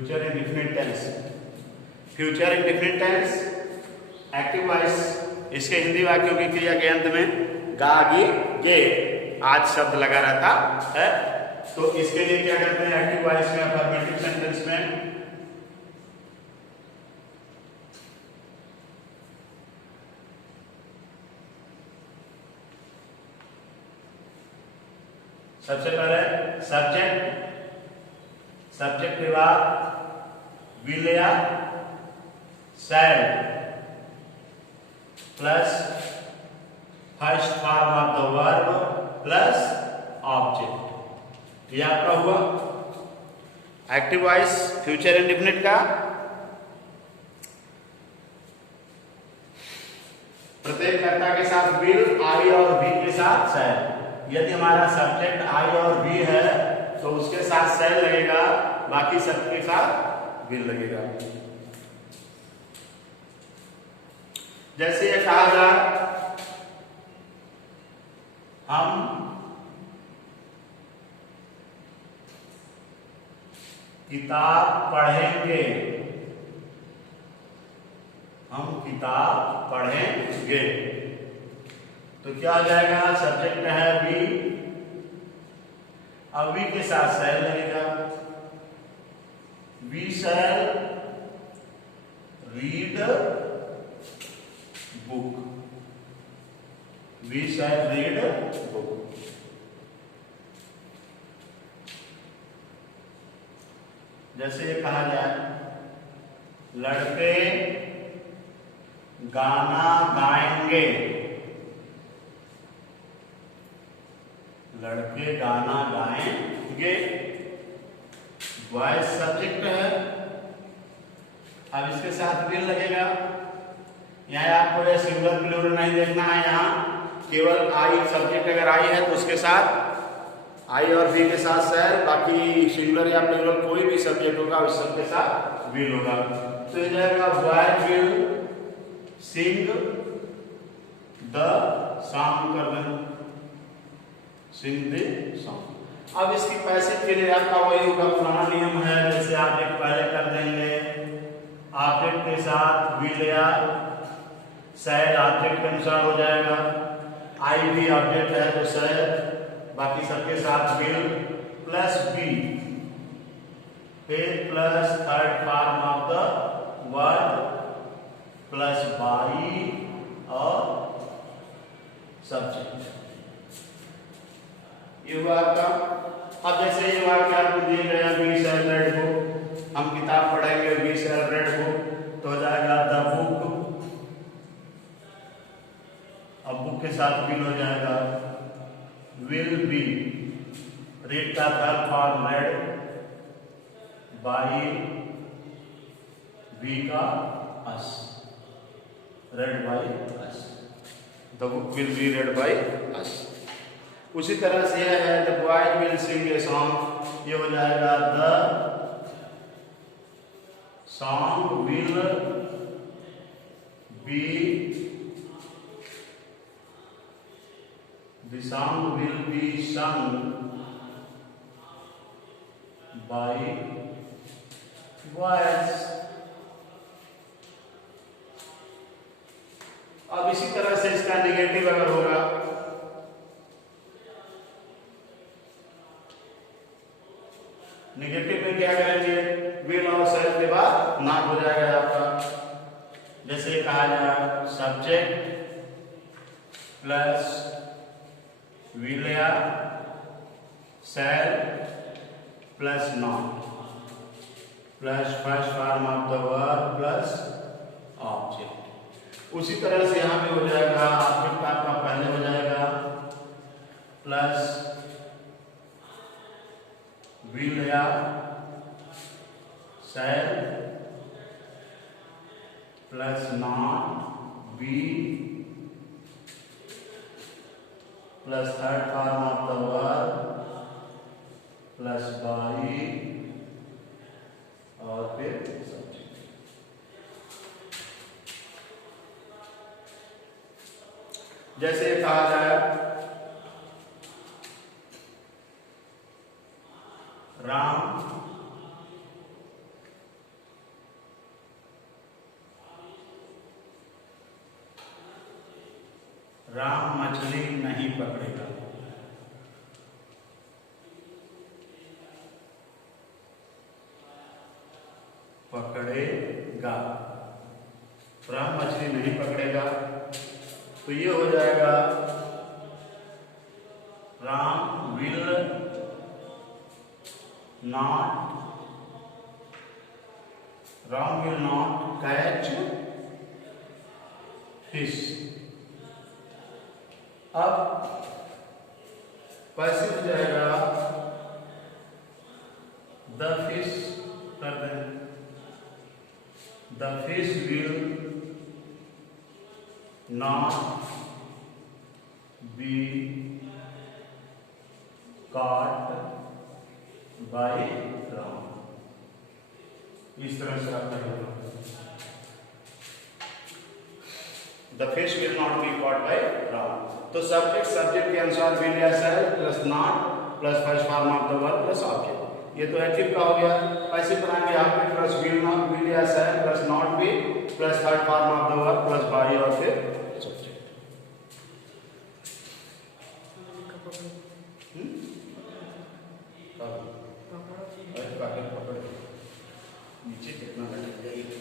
Future indefinite tense, future indefinite tense active voice, इसके हिंदी वाक्यों की क्रिया के अंत में गा गी गे आज शब्द लगा रहता है। तो इसके लिए क्या करते हैं एक्टिव वॉइस में, अफर्मेटिव सेंटेंस में सबसे पहले सब्जेक्ट के बाद विल या शैल plus first form of the verb plus object. ये आपका हुआ एक्टिव वॉइस फ्यूचर इंडेफिनिट का। प्रत्येक कर्ता के साथ विल, आई और बी के साथ शैल। यदि हमारा सब्जेक्ट आई और बी है तो उसके साथ शैल लगेगा, बाकी सबके साथ विल लगेगा। जैसे ये कहा जाए हम किताब पढ़ेंगे, हम किताब पढ़ेंगे, तो क्या हो जाएगा, सब्जेक्ट है वी, अब वी के साथ शैल लगेगा, we shall read book, we shall read book. जैसे ये कहा जाए लड़के गाना गाएंगे, लड़के गाना गाएंगे, वॉइस सब्जेक्ट है, अब इसके साथ विल लगेगा। यहाँ आपको ये सिंगुलर प्लूरल नहीं देखना है, यहाँ केवल आई सब्जेक्ट अगर आई है तो उसके साथ आई और बी के साथ शैल, बाकी सिंगुलर या प्लूरल कोई भी सब्जेक्ट होगा उस सबके साथ विल होगा। तो ये जाएगा boy will Singh the song, कर दें सिंग द सॉन्ग। अब इसकी पैसिव के लिए आपका वही होगा, पुराना नियम है, जैसे आप एक पहले कर देंगे ऑब्जेक्ट के साथ विल या शैल ऑब्जेक्ट के अनुसार हो जाएगा, आई भी ऑब्जेक्ट है तो शैल, बाकी सबके साथ विल प्लस बी, फिर plus third form of the verb plus by और सब्जेक्ट। ये हुआ आपका। अब जैसे ये वाक्य आपको दिए गए हैं वी शैल रेड बुक, हम किताब पढ़ेंगे वी शैल रेड बुक, तो हो जाएगा द बुक, अब बुक के साथ विल हो जाएगा विल बी, रीड का third form read, by be का us, read by us, the book will be read by us. उसी तरह से यह है the boy will sing a song, ये हो जाएगा the song will be, the song will be sung by boys। अब इसी तरह से इसका निगेटिव अगर होगा, निगेटिव में क्या करेंगे, विल और शैल के बाद नॉट हो जाएगा आपका। जैसे कहा जाए सब्जेक्ट प्लस विल या शैल plus not plus first form of the verb plus object. उसी तरह से यहां पे हो जाएगा, ऑब्जेक्ट आपका पहले हो जाएगा प्लस विल या शैल plus not be plus third form of the verb plus by और फिर सब्जेक्ट। जैसे कहा जाए राम राम मछली नहीं पकड़ेगा। पकड़ेगा, राम मछली नहीं पकड़ेगा, तो ये हो जाएगा Ram will not catch fish. अब पैसिव हो जाएगा द फिश कर दें, the fish will not be caught by Ram। इस तरह से आपका होगा the fish will not be caught by Ram. तो सब्जेक्ट के अनुसार विल या शैल plus not plus first form of the verb plus object. ये तो एक्टिव का हो गया। ऐसे बनाएंगे आपके प्लस विल नॉट विल या शैल plus not be plus third form of the verb plus by और फिर सब्जेक्ट। नीचे कितना लग जाएगी।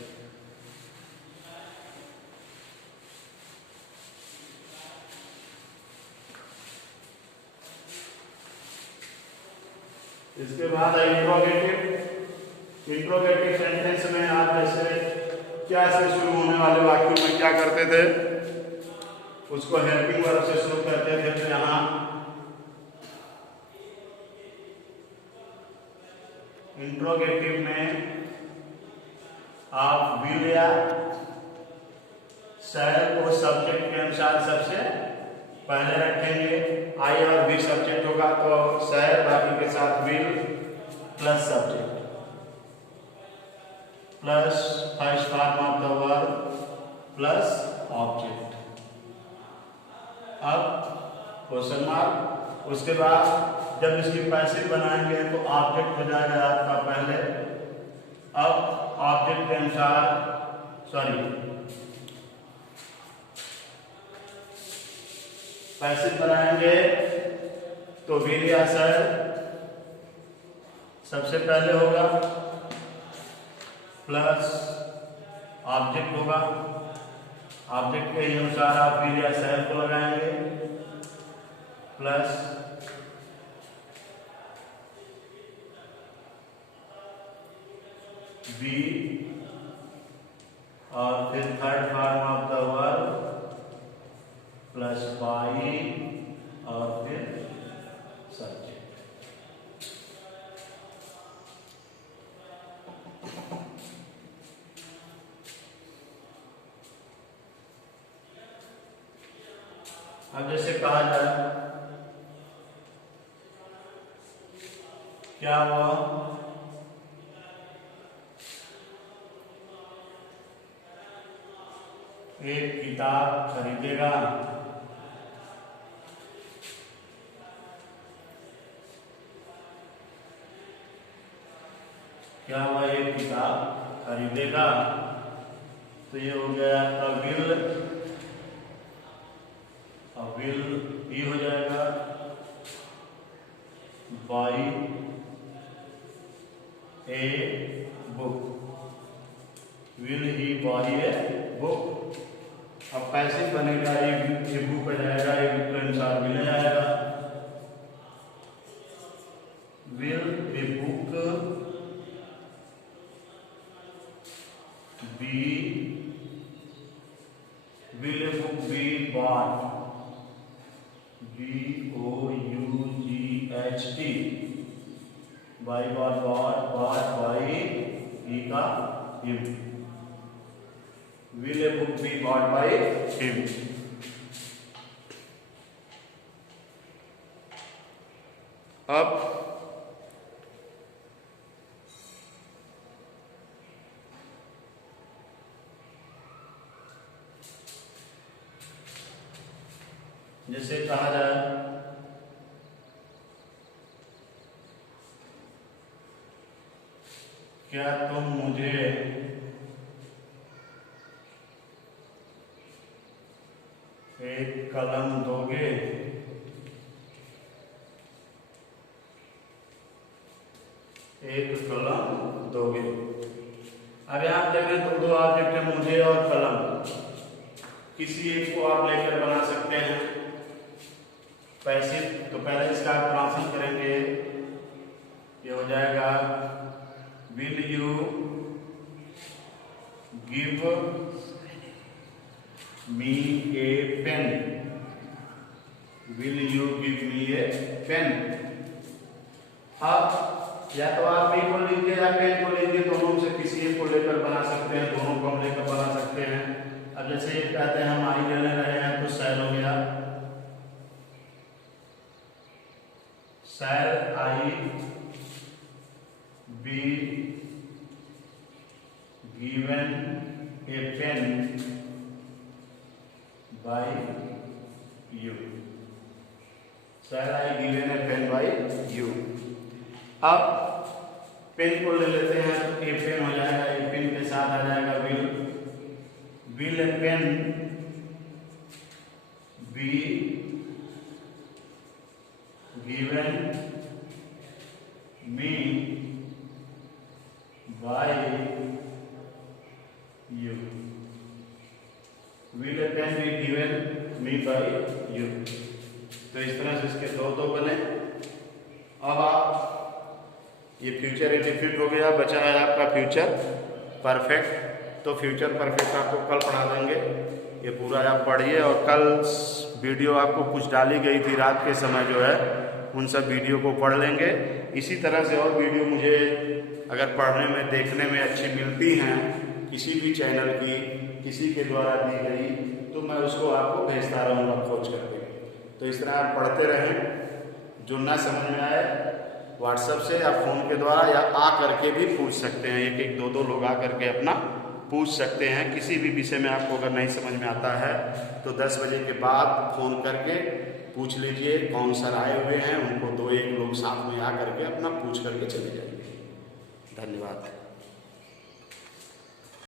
इसके बाद इंट्रोगेटिव सेंटेंस में आप जैसे क्या से शुरू होने वाले वाक्यों में क्या करते थे, उसको हेल्पिंग वर्ब से शुरू करते थे। तो यहाँ इंट्रोगेटिव में आप विल या शैल को सब्जेक्ट के अनुसार सबसे पहले रखेंगे। आई और बी सब्जेक्ट होगा तो शैल, बाकी के साथ will plus subject plus first form of the verb plus object. अब क्वेश्चन मार्क। उसके बाद जब इसकी पैसिव बनाएंगे तो ऑब्जेक्ट हो जाएगा आपका पहले। अब ऑब्जेक्ट के अनुसार पैसिव बनाएंगे तो विल या शैल सबसे पहले होगा प्लस ऑब्जेक्ट होगा। ऑब्जेक्ट के अनुसार आप विल या शैल को लगाएंगे प्लस बी और फिर third form of the verb plus by और फिर सब्जेक्ट। अब जैसे कहा जाए क्या हुआ, एक किताब खरीदेगा। क्या हुआ, एक किताब खरीदेगा। तो ये हो गया आपका विल, और विल ही हो जाएगा by a book. Will he by a book. अब पैसे बनेगा, ये बुक हो जाएगा, ये बुक के अनुसार मिल जाएगा। Will a book be, will a book be bought, BOUGHT, by bought bought by he का him. Will a book be bought by him? अब जैसे कहा जाए क्या तुम मुझे एक कलम दोगे, एक कलम दोगे। अब यहाँ देख रहे दो ऑब्जेक्ट है, मुझे और कलम, किसी एक को आप लेकर बना सकते हैं पैसे। तो पहले इसका आप ट्रांसलेट करेंगे, ये हो जाएगा will you give me a pen, will you give me a pen. अब या तो आप मी को लीजिए या पेन को लीजिए, दोनों से किसी एक को लेकर बना सकते हैं, दोनों को हम लेकर बना सकते हैं। अब जैसे ये कहते हैं हम आई लेने रहे हैं तो शैल हो गया, shall I be given a pen by you, shall I given a pen by you. अब पेन को ले लेते हैं तो ए पेन हो जाएगा, ए पेन के साथ आ जाएगा will, will a pen be given me by you, will a pen be given me by you. तो इस तरह से इसके दो बने। अब आप ये फ्यूचर इंडेफिनिट हो गया, बचा है आपका फ्यूचर परफेक्ट। तो फ्यूचर परफेक्ट आपको कल पढ़ा देंगे, ये पूरा आप पढ़िए। और कल वीडियो आपको कुछ डाली गई थी रात के समय जो है, उन सब वीडियो को पढ़ लेंगे। इसी तरह से और वीडियो मुझे अगर पढ़ने में देखने में अच्छी मिलती हैं किसी भी चैनल की, किसी के द्वारा दी गई, तो मैं उसको आपको भेजता रहूँगा खोज करके। तो इस तरह आप पढ़ते रहें। जो ना समझ में आए व्हाट्सएप से या फ़ोन के द्वारा या आ करके भी पूछ सकते हैं, एक एक दो लोग आ करके अपना पूछ सकते हैं। किसी भी विषय में आपको अगर नहीं समझ में आता है तो 10 बजे के बाद फ़ोन करके पूछ लीजिए। कौन सर आए हुए हैं, उनको 2-1 लोग साथ में आ करके अपना पूछ करके चले जाइए। धन्यवाद।